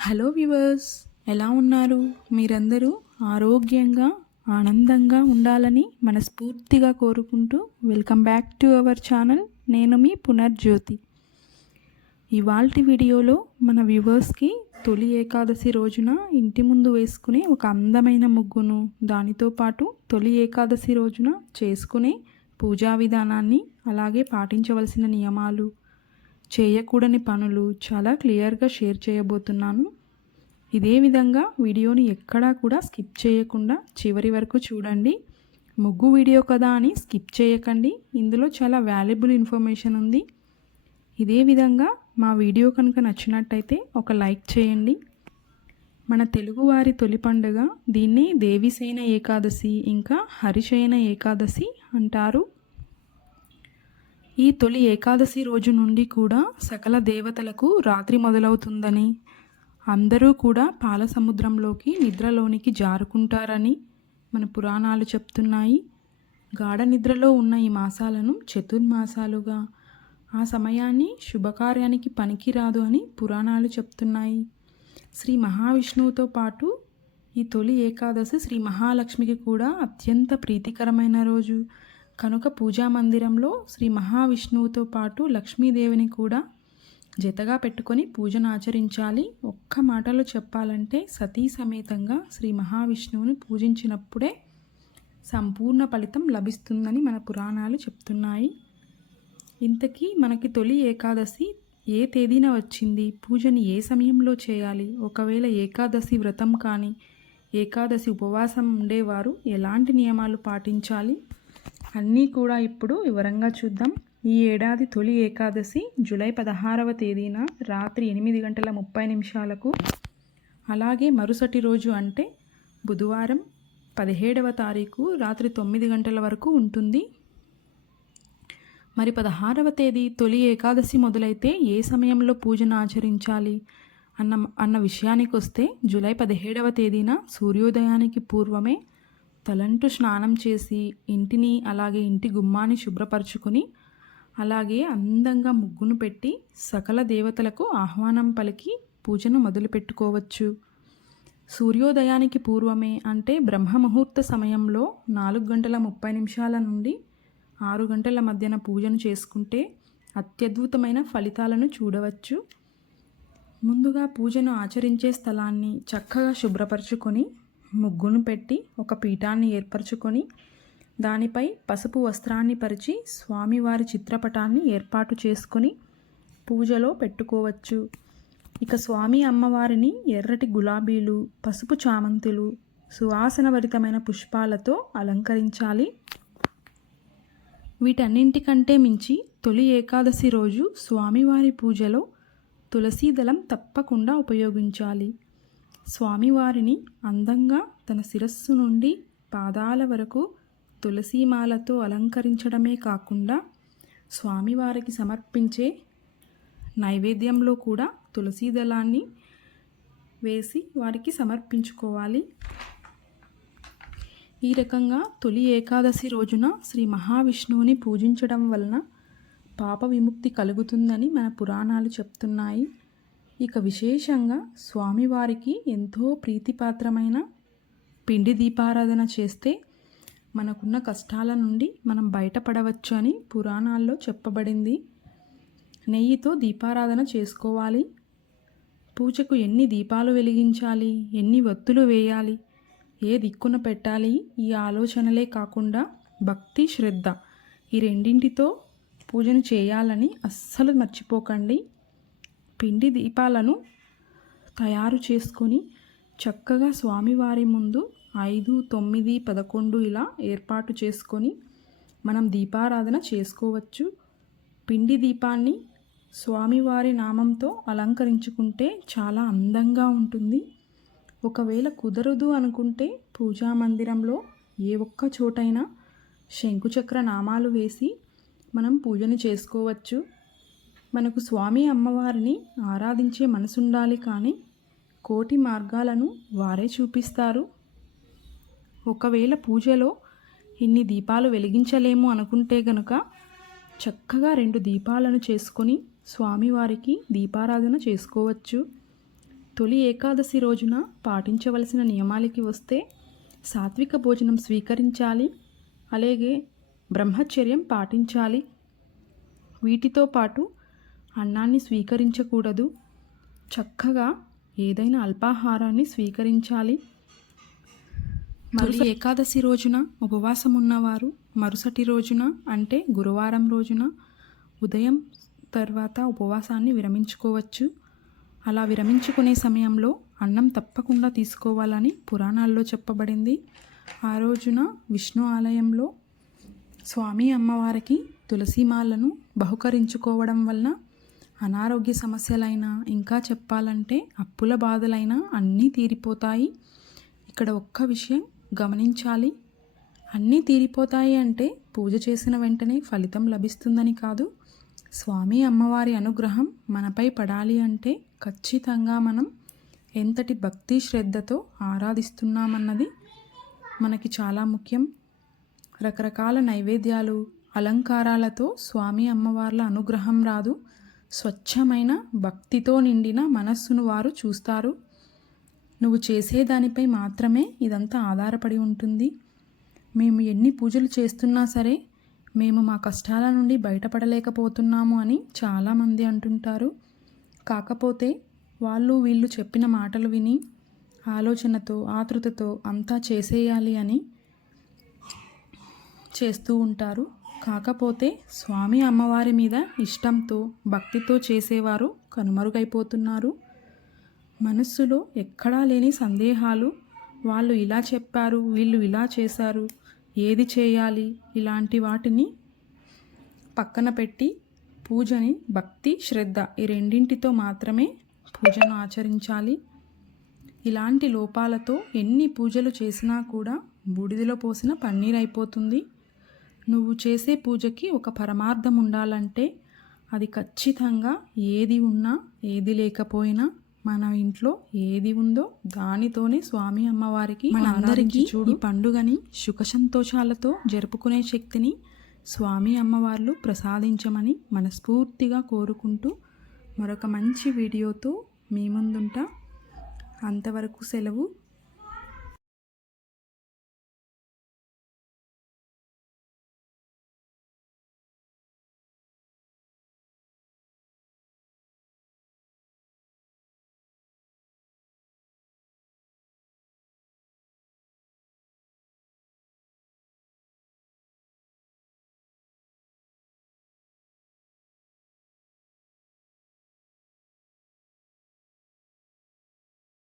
Hello viewers ఎలా ఉన్నారు? మీరందరూ ఆరోగ్యంగా ఆనందంగా ఉండాలని మనస్ఫూర్తిగా కోరుకుంటూ welcome back to our channel. నేను మీ పునర్జ్యోతి. ఇవాల్టి వీడియోలో మన వ్యూవర్స్కి తొలి ఏకాదశి రోజున ఇంటి ముందు వేసుకునే ఒక అందమైన ముగ్గును దానితో పాటు తొలి ఏకాదశి రోజున చేసుకునే పూజా విధానాన్ని అలాగే పాటించవలసిన నియమాలు చేయకూడని పనులు చాలా క్లియర్గా షేర్ చేయబోతున్నాను. ఇదే విధంగా వీడియోని ఎక్కడా కూడా స్కిప్ చేయకుండా చివరి వరకు చూడండి. ముగ్గు వీడియో కదా అని స్కిప్ చేయకండి. ఇందులో చాలా వాల్యుబుల్ ఇన్ఫర్మేషన్ ఉంది. ఇదే విధంగా మా వీడియో కనుక నచ్చినట్టయితే ఒక లైక్ చేయండి. మన తెలుగువారి తొలి పండుగ దీన్ని దేవిసేన ఏకాదశి ఇంకా హరిశయన ఏకాదశి అంటారు. ఈ తొలి ఏకాదశి రోజు నుండి కూడా సకల దేవతలకు రాత్రి మొదలవుతుందని. అందరూ కూడా పాల సముద్రంలోకి నిద్రలోనికి జారుకుంటారని మన పురాణాలు చెప్తున్నాయి. గాఢ నిద్రలో ఉన్న ఈ మాసాలను చతుర్మాసాలుగా. ఆ సమయాన్ని శుభకార్యానికి పనికిరాదు అని పురాణాలు చెప్తున్నాయి. శ్రీ మహావిష్ణువుతో పాటు ఈ తొలి ఏకాదశి శ్రీ మహాలక్ష్మికి కూడా అత్యంత ప్రీతికరమైన రోజు. కనుక పూజా మందిరంలో శ్రీ మహావిష్ణువుతో పాటు లక్ష్మీదేవిని కూడా జతగా పెట్టుకొని పూజను ఆచరించాలి. ఒక్క మాటలో చెప్పాలంటే సతీ సమేతంగా శ్రీ మహావిష్ణువుని పూజించినప్పుడే సంపూర్ణ ఫలితం లభిస్తుందని మన పురాణాలు చెప్తున్నాయి. ఇంతకీ మనకి తొలి ఏకాదశి ఏ తేదీన వచ్చింది? పూజని ఏ సమయంలో చేయాలి? ఒకవేళ ఏకాదశి వ్రతం కానీ ఏకాదశి ఉపవాసం ఉండేవారు ఎలాంటి నియమాలు పాటించాలి? అన్నీ కూడా ఇప్పుడు వివరంగా చూద్దాం. ఈ ఏడాది తొలి ఏకాదశి జూలై పదహారవ తేదీన రాత్రి ఎనిమిది గంటల ముప్పై నిమిషాలకు. అలాగే మరుసటి రోజు అంటే బుధవారం పదిహేడవ తారీఖు రాత్రి తొమ్మిది గంటల వరకు ఉంటుంది. మరి పదహారవ తేదీ తొలి ఏకాదశి మొదలైతే ఏ సమయంలో పూజను ఆచరించాలి అన్న అన్న విషయానికి వస్తే జూలై పదిహేడవ తేదీన సూర్యోదయానికి పూర్వమే తలంటు స్నానం చేసి ఇంటిని అలాగే ఇంటి గుమ్మాన్ని శుభ్రపరుచుకొని అలాగే అందంగా ముగ్గును పెట్టి సకల దేవతలకు ఆహ్వానం పలికి పూజను మొదలుపెట్టుకోవచ్చు సూర్యోదయానికి పూర్వమే అంటే బ్రహ్మ ముహూర్త సమయంలో నాలుగు గంటల ముప్పై నిమిషాల నుండి ఆరు గంటల మధ్యన పూజను చేసుకుంటే అత్యద్భుతమైన ఫలితాలను చూడవచ్చు. ముందుగా పూజను ఆచరించే స్థలాన్ని చక్కగా శుభ్రపరచుకొని ముగ్గును పెట్టి ఒక పీఠాన్ని ఏర్పరచుకొని దానిపై పసుపు వస్త్రాన్ని పరిచి స్వామివారి చిత్రపటాన్ని ఏర్పాటు చేసుకొని పూజలో పెట్టుకోవచ్చు. ఇక స్వామి అమ్మవారిని ఎర్రటి గులాబీలు పసుపు చామంతులు సువాసనభరితమైన పుష్పాలతో అలంకరించాలి. వీటన్నింటికంటే మించి తొలి ఏకాదశి రోజు స్వామివారి పూజలో తులసీదళం తప్పకుండా ఉపయోగించాలి. స్వామివారిని అందంగా తన శిరస్సు నుండి పాదాల వరకు తులసీమాలతో అలంకరించడమే కాకుండా స్వామివారికి సమర్పించే నైవేద్యంలో కూడా తులసీ దళాన్ని వేసి వారికి సమర్పించుకోవాలి. ఈ రకంగా తొలి ఏకాదశి రోజున శ్రీ మహావిష్ణువుని పూజించడం వలన పాప విముక్తి కలుగుతుందని మన పురాణాలు చెప్తున్నాయి. ఇక విశేషంగా స్వామివారికి ఎంతో ప్రీతిపాత్రమైన పిండి దీపారాధన చేస్తే మనకున్న కష్టాల నుండి మనం బయటపడవచ్చు అని పురాణాల్లో చెప్పబడింది. నెయ్యితో దీపారాధన చేసుకోవాలి. పూజకు ఎన్ని దీపాలు వెలిగించాలి? ఎన్ని వత్తులు వేయాలి? ఏ దిక్కున పెట్టాలి? ఈ ఆలోచనలే కాకుండా భక్తి శ్రద్ధ ఈ రెండింటితో పూజను చేయాలని అస్సలు మర్చిపోకండి. పిండి దీపాలను తయారు చేసుకొని చక్కగా స్వామివారి ముందు ఐదు తొమ్మిది పదకొండు ఇలా ఏర్పాటు చేసుకొని మనం దీపారాధన చేసుకోవచ్చు. పిండి దీపాన్ని స్వామివారి నామంతో అలంకరించుకుంటే చాలా అందంగా ఉంటుంది. ఒకవేళ కుదరదు అనుకుంటే పూజా మందిరంలో ఏ ఒక్క చోటైనా శంకుచక్ర నామాలు వేసి మనం పూజను చేసుకోవచ్చు. మనకు స్వామి అమ్మవారిని ఆరాధించే మనసుండాలి కానీ కోటి మార్గాలను వారే చూపిస్తారు. ఒకవేళ పూజలో ఇన్ని దీపాలు వెలిగించలేము అనుకుంటే గనుక చక్కగా రెండు దీపాలను చేసుకొని స్వామివారికి దీపారాధన చేసుకోవచ్చు. తొలి ఏకాదశి రోజున పాటించవలసిన నియమాలకి వస్తే సాత్విక భోజనం స్వీకరించాలి అలాగే బ్రహ్మచర్యం పాటించాలి. వీటితో పాటు అన్నాన్ని స్వీకరించకూడదు. చక్కగా ఏదైనా అల్పాహారాన్ని స్వీకరించాలి. మరి ఏకాదశి రోజున ఉపవాసం ఉన్నవారు మరుసటి రోజున అంటే గురువారం రోజున ఉదయం తర్వాత ఉపవాసాన్ని విరమించుకోవచ్చు. అలా విరమించుకునే సమయంలో అన్నం తప్పకుండా తీసుకోవాలని పురాణాల్లో చెప్పబడింది. ఆ రోజున విష్ణు ఆలయంలో స్వామి అమ్మవారికి తులసిమాలను బహుకరించుకోవడం వలన అనారోగ్య సమస్యలైనా ఇంకా చెప్పాలంటే అప్పుల బాధలైనా అన్నీ తీరిపోతాయి. ఇక్కడ ఒక్క విషయం గమనించాలి. అన్నీ తీరిపోతాయి అంటే పూజ చేసిన వెంటనే ఫలితం లభిస్తుందని కాదు. స్వామి అమ్మవారి అనుగ్రహం మనపై పడాలి అంటే ఖచ్చితంగా మనం ఎంతటి భక్తి శ్రద్ధతో ఆరాధిస్తున్నామన్నది మనకి చాలా ముఖ్యం. రకరకాల నైవేద్యాలు అలంకారాలతో స్వామి అమ్మవార్ల అనుగ్రహం రాదు. స్వచ్ఛమైన భక్తితో నిండిన మనస్సును వారు చూస్తారు. నువ్వు చేసేదానిపై మాత్రమే ఇదంతా ఆధారపడి ఉంటుంది. మేము ఎన్ని పూజలు చేస్తున్నా సరే మేము మా కష్టాల నుండి బయటపడలేకపోతున్నాము అని చాలామంది అంటుంటారు. కాకపోతే వాళ్ళు వీళ్ళు చెప్పిన మాటలు విని ఆలోచనతో ఆతృతతో అంతా చేసేయాలి అని చేస్తూ ఉంటారు. కాకపోతే స్వామి అమ్మవారి మీద ఇష్టంతో భక్తితో చేసేవారు కనుమరుగైపోతున్నారు. మనస్సులో ఎక్కడా లేని సందేహాలు వాళ్ళు ఇలా చెప్పారు వీళ్ళు ఇలా చేశారు ఏది చేయాలి ఇలాంటి వాటిని పక్కన పెట్టి పూజని భక్తి శ్రద్ధ ఈ రెండింటితో మాత్రమే పూజను ఆచరించాలి. ఇలాంటి లోపాలతో ఎన్ని పూజలు చేసినా కూడా బూడిదలో పోసిన పన్నీర్ అయిపోతుంది నువ్వు చేసే పూజకి ఒక పరమార్థం ఉండాలంటే అది ఖచ్చితంగా ఏది ఉన్నా ఏది లేకపోయినా మన ఇంట్లో ఏది ఉందో దానితోనే స్వామి అమ్మవారికి మనందరికీ చూడు. పండుగని సుఖ సంతోషాలతో జరుపుకునే శక్తిని స్వామి అమ్మవార్లు ప్రసాదించమని మనస్ఫూర్తిగా కోరుకుంటూ మరొక మంచి వీడియోతో మీ ముందుంటా. అంతవరకు సెలవు.